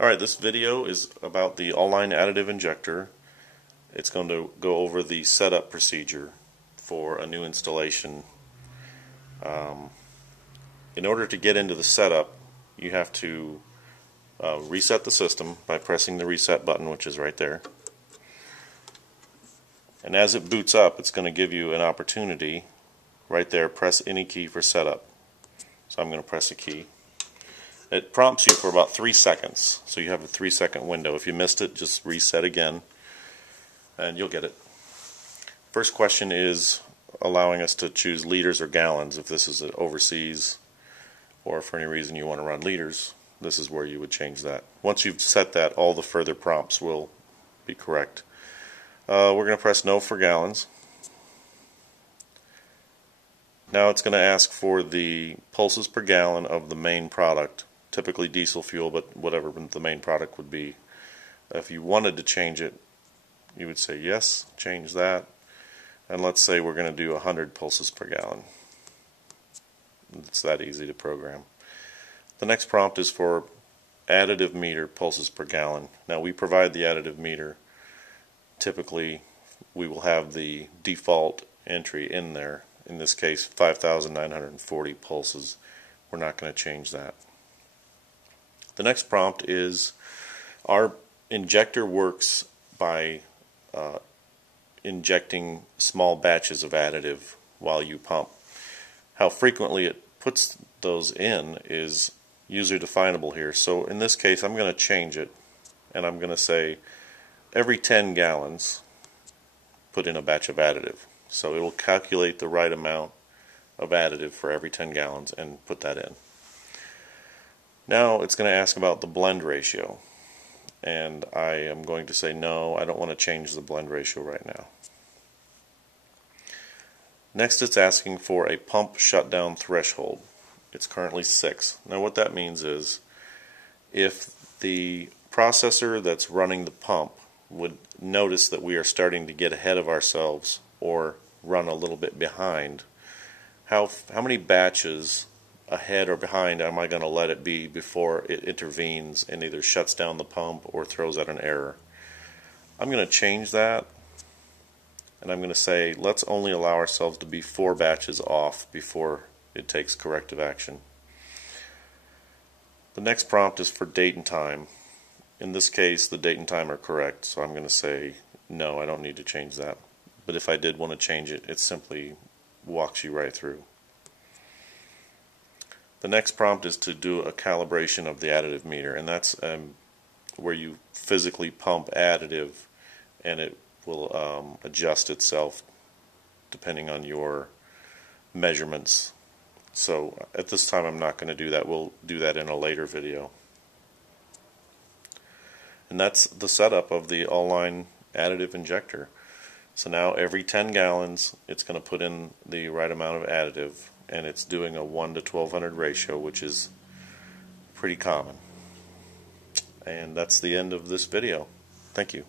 Alright, this video is about the all-line additive injector. It's going to go over the setup procedure for a new installation. In order to get into the setup, you have to reset the system by pressing the reset button, which is right there. And as it boots up, it's going to give you an opportunity right there. Press any key for setup. So I'm going to press a key. It prompts you for about 3 seconds, so you have a 3-second window. If you missed it, just reset again and you'll get it. First question is allowing us to choose liters or gallons. If this is overseas or for any reason you want to run liters, this is where you would change that. Once you've set that, all the further prompts will be correct. We're going to press no for gallons. Now it's going to ask for the pulses per gallon of the main product. Typically diesel fuel, but whatever the main product would be. If you wanted to change it, you would say yes, change that, and let's say we're going to do 100 pulses per gallon. It's that easy to program. The next prompt is for additive meter pulses per gallon. Now we provide the additive meter. Typically we will have the default entry in there. In this case 5,940 pulses. We're not going to change that. The next prompt is our injector works by injecting small batches of additive while you pump. How frequently it puts those in is user definable here. So in this case I'm going to change it and I'm going to say every 10 gallons put in a batch of additive. So it will calculate the right amount of additive for every 10 gallons and put that in. Now it's going to ask about the blend ratio, and I am going to say no, I don't want to change the blend ratio right now. Next it's asking for a pump shutdown threshold. It's currently 6. Now what that means is if the processor that's running the pump would notice that we are starting to get ahead of ourselves or run a little bit behind, how many batches ahead or behind am I going to let it be before it intervenes and either shuts down the pump or throws out an error? I'm going to change that, and I'm going to say let's only allow ourselves to be 4 batches off before it takes corrective action. The next prompt is for date and time. In this case the date and time are correct, so I'm going to say no, I don't need to change that. But if I did want to change it, it simply walks you right through. The next prompt is to do a calibration of the additive meter, and that's where you physically pump additive and it will adjust itself depending on your measurements. So at this time I'm not going to do that. We'll do that in a later video. And that's the setup of the all-line additive injector. So now every 10 gallons it's going to put in the right amount of additive, and it's doing a 1 to 1200 ratio, which is pretty common. And that's the end of this video. Thank you.